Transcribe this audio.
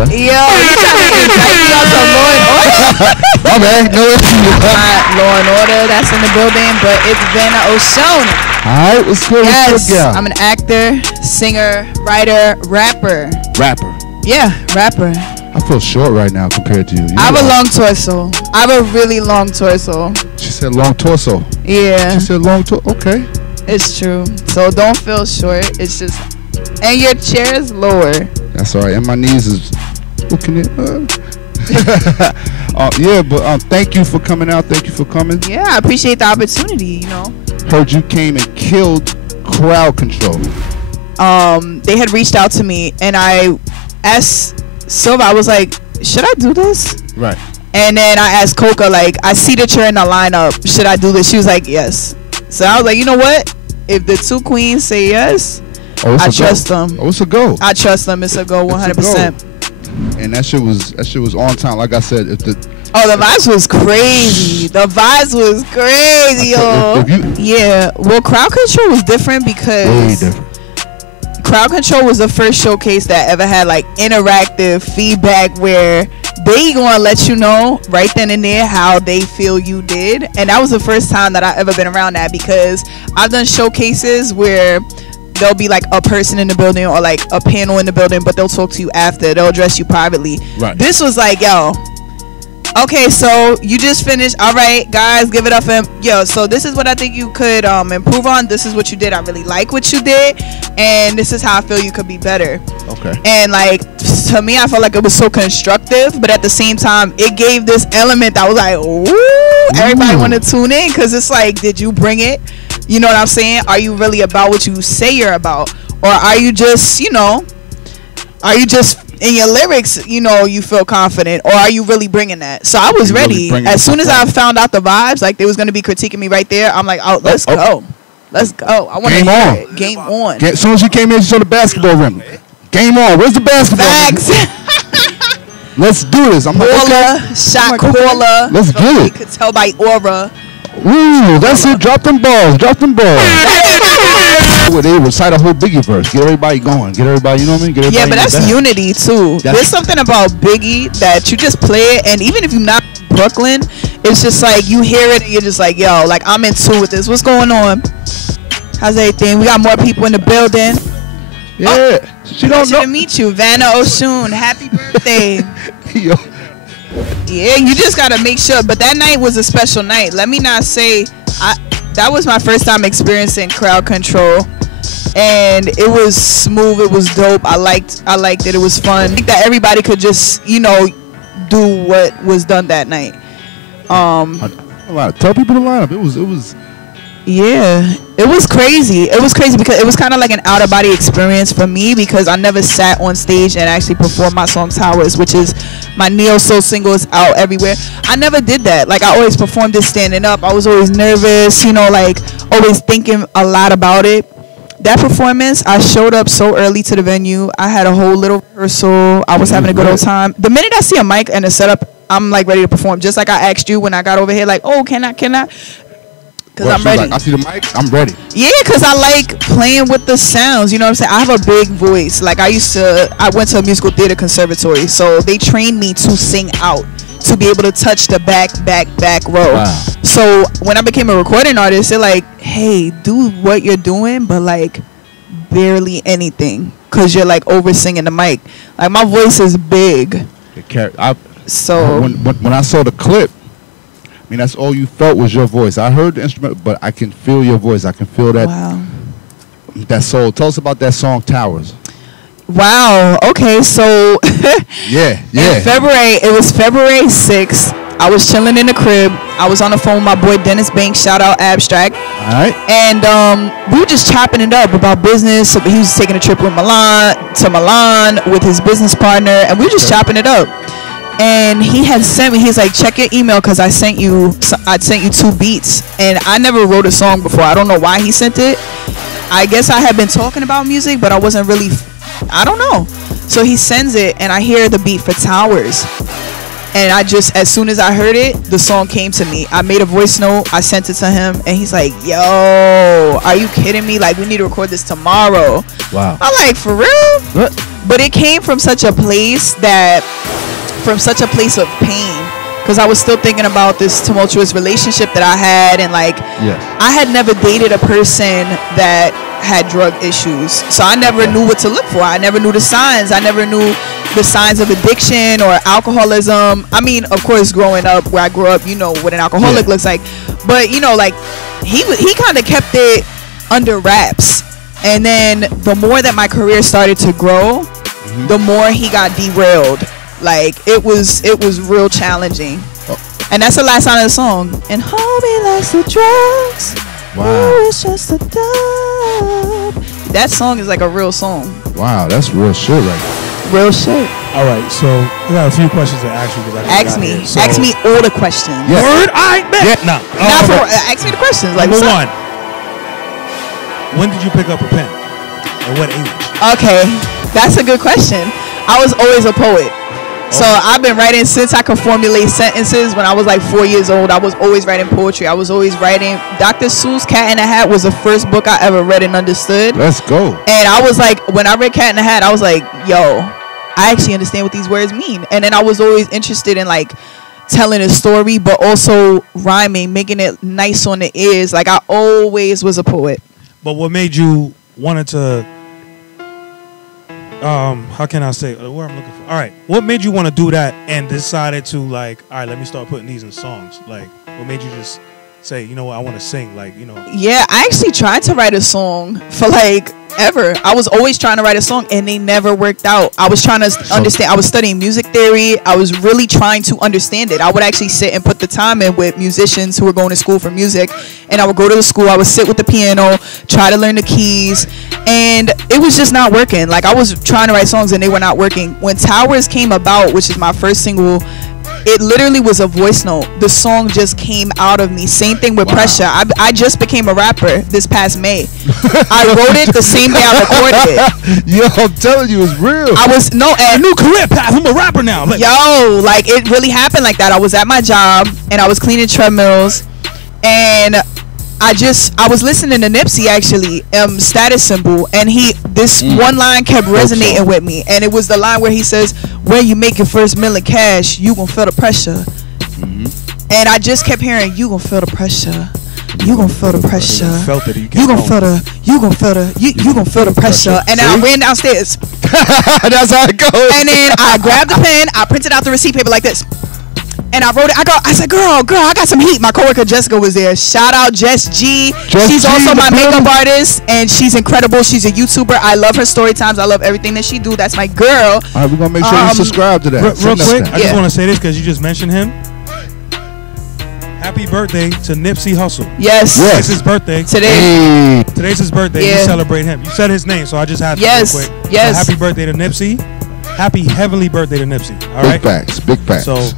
bad. Yo, you trying to indict me on some Law and Order? My bad. No issue. Law and Order, that's in the building, but it's Vannahoshun. All right, what's good? Yes, what's good, yeah? I'm an actor, singer, writer, rapper. Rapper. Yeah, rapper. I feel short right now compared to you. I have a long torso. I have a really long torso. She said long torso. Yeah. She said long torso. Okay. It's true. So don't feel short. It's just, and your chair is lower. That's all right. And my knees is looking at. Yeah, but thank you for coming out. Thank you for coming. Yeah, I appreciate the opportunity. You know. Heard you came and killed crowd control. They had reached out to me, and I asked Silva. I was like, "Should I do this?" Right. And then I asked Coca, like, "I see that you're in the lineup. Should I do this?" She was like, "Yes." So I was like, "You know what? If the two queens say yes, I trust them. Oh, it's a go. I trust them. It's a go, 100%. And that shit was on time. Like I said, the vibes was crazy. The vibes was crazy, yo. Yeah. Well, crowd control was different because way different. Crowd control was the first showcase that ever had like interactive feedback where they gonna let you know right then and there how they feel you did. And that was the first time that I ever been around that, because I've done showcases where there'll be like a person in the building or like a panel in the building, but they'll talk to you after. They'll address you privately. Right. This was like, yo, okay, so you just finished. All right, guys, give it up for him. Yo, so this is what I think you could improve on. This is what you did. I really like what you did, and this is how I feel you could be better. Okay. And like, to me, I felt like it was so constructive, but at the same time, it gave this element that was like, ooh, everybody want to tune in, because it's like, did you bring it? You know what I'm saying? Are you really about what you say you're about? Or are you just, you know, are you just in your lyrics, you know, you feel confident? Or are you really bringing that? So I was ready. As soon as I found out the vibes, like they was going to be critiquing me right there, I'm like, oh, let's go. Let's go. I want to hear it. Game on. As soon as you came in, you saw the basketball rim. Game on. Where's the basketball? Facts. Let's do this. I'm like, okay. Shot caller. Let's get it. You could tell by aura. Ooh, that's it. Drop them balls. Drop them balls. They recite a whole Biggie verse. Get everybody going. Get everybody, you know what I mean? Get everybody. Yeah, but that's unity too. There's something about Biggie that you just play it, and even if you're not from Brooklyn, it's just like you hear it and you're just like, yo, like I'm in tune with this. What's going on? How's everything? We got more people in the building. Yeah, she don't know. To meet you, Vannahoshun. Happy birthday. Yo. Yeah, you just gotta make sure. But that night was a special night. Let me not say, that was my first time experiencing crowd control, and it was smooth. It was dope. I liked it. It was fun. I think that everybody could just, you know, do what was done that night. Tell people to line up. It was. Yeah, it was crazy. It was crazy because it was kind of like an out of body experience for me, because I never sat on stage and actually performed my song Towers, which is my neo soul single. Is out everywhere. I never did that. Like, I always performed it standing up. I was always nervous, you know, like always thinking a lot about it. That performance, I showed up so early to the venue. I had a whole little rehearsal. I was having a good old time. The minute I see a mic and a setup, I'm like ready to perform. Just like I asked you when I got over here, like, oh, can I? Because I'm ready. Like, I see the mic, I'm ready. Yeah, because I like playing with the sounds. You know what I'm saying? I have a big voice. Like, I went to a musical theater conservatory, so they trained me to sing out, to be able to touch the back row. Wow. So when I became a recording artist, they're like, hey, do what you're doing, but like barely anything, because you're like over singing the mic. Like, my voice is big. So when I saw the clip, I mean, that's all you felt was your voice. I heard the instrument, but I can feel your voice. I can feel that. Wow. That soul. Tell us about that song, Towers. Wow. Okay, so yeah. It was February 6th. I was chilling in the crib. I was on the phone with my boy Dennis Banks. Shout out Abstract. All right. And we were just chopping it up about business. So he was taking a trip with Milan with his business partner, and we were just chopping it up. And he had sent me, he's like, check your email, because I sent you 2 beats. And I never wrote a song before. I don't know why he sent it. I guess I had been talking about music, but I wasn't really, I don't know. So he sends it, and I hear the beat for Towers. And I just, as soon as I heard it, the song came to me. I made a voice note, I sent it to him, and he's like, yo, are you kidding me? Like, we need to record this tomorrow. Wow. I'm like, for real? What? but it came from such a place of pain, because I was still thinking about this tumultuous relationship that I had, and like I had never dated a person that had drug issues, so I never knew what to look for. I never knew the signs. I never knew the signs of addiction or alcoholism. I mean, of course, growing up where I grew up, you know what an alcoholic looks like, but you know, like he kind of kept it under wraps. And then the more that my career started to grow, the more he got derailed. Like it was real challenging. And that's the last line of the song. And homie likes the drugs. Wow. Oh, it's just a dub. That song is like a real song. Wow, that's real shit right there. Real shit. All right, so I got a few questions to ask you. Ask me. Ask me all the questions. Yeah. Word, I bet. Yeah. No. Ask me the questions. Like, number one. When did you pick up a pen? At what age? Okay, that's a good question. I was always a poet. So I've been writing since I could formulate sentences. When I was like 4 years old, I was always writing poetry. I was always writing. Dr. Seuss' Cat in the Hat was the first book I ever read and understood. Let's go. And I was like, when I read Cat in the Hat, I was like, yo, I actually understand what these words mean. And then I was always interested in like telling a story, but also rhyming, making it nice on the ears. Like I always was a poet. But what made you wanted to, how can I say, where I'm looking for? All right, what made you want to do that and decided to like, all right, let me start putting these in songs? Like, what made you just say, you know what, I want to sing, like, you know? Yeah, I actually tried to write a song for like ever. I was always trying to write a song and they never worked out. I was trying to understand. I was studying music theory. I was really trying to understand it. I would actually sit and put the time in with musicians who were going to school for music, and I would go to the school. I would sit with the piano, try to learn the keys, and it was just not working. Like I was trying to write songs and they were not working. When Towers came about, which is my first single, it literally was a voice note. The song just came out of me. Same thing with Pressure. I just became a rapper this past May. I wrote it the same day I recorded it. Yo, I'm telling you, it's real. A new career path. I'm a rapper now. Like, yo, like it really happened like that. I was at my job and I was cleaning treadmills, and I was listening to Nipsey actually, Status Symbol, and this one line kept resonating with me, and it was the line where he says, when you make your first million cash, you gonna feel the pressure. And I just kept hearing, you gonna feel the pressure. You gonna feel the pressure. You gonna feel the pressure. And then I ran downstairs. That's how it goes. And then I grabbed the pen, I printed out the receipt paper like this. And I wrote it. I said, girl, I got some heat. My coworker Jessica was there. Shout out Jess G. She's also my makeup artist, and she's incredible. She's a YouTuber. I love her story times. I love everything that she do. That's my girl. All right, we're gonna make sure you subscribe to that. Real quick, I just want to say this because you just mentioned him. Happy birthday to Nipsey Hussle. Yes. It's his birthday. Today. Today's his birthday. Yeah. We celebrate him. You said his name, so I just had to real quick. Yes. So happy birthday to Nipsey. Happy heavenly birthday to Nipsey. All right. Big facts. So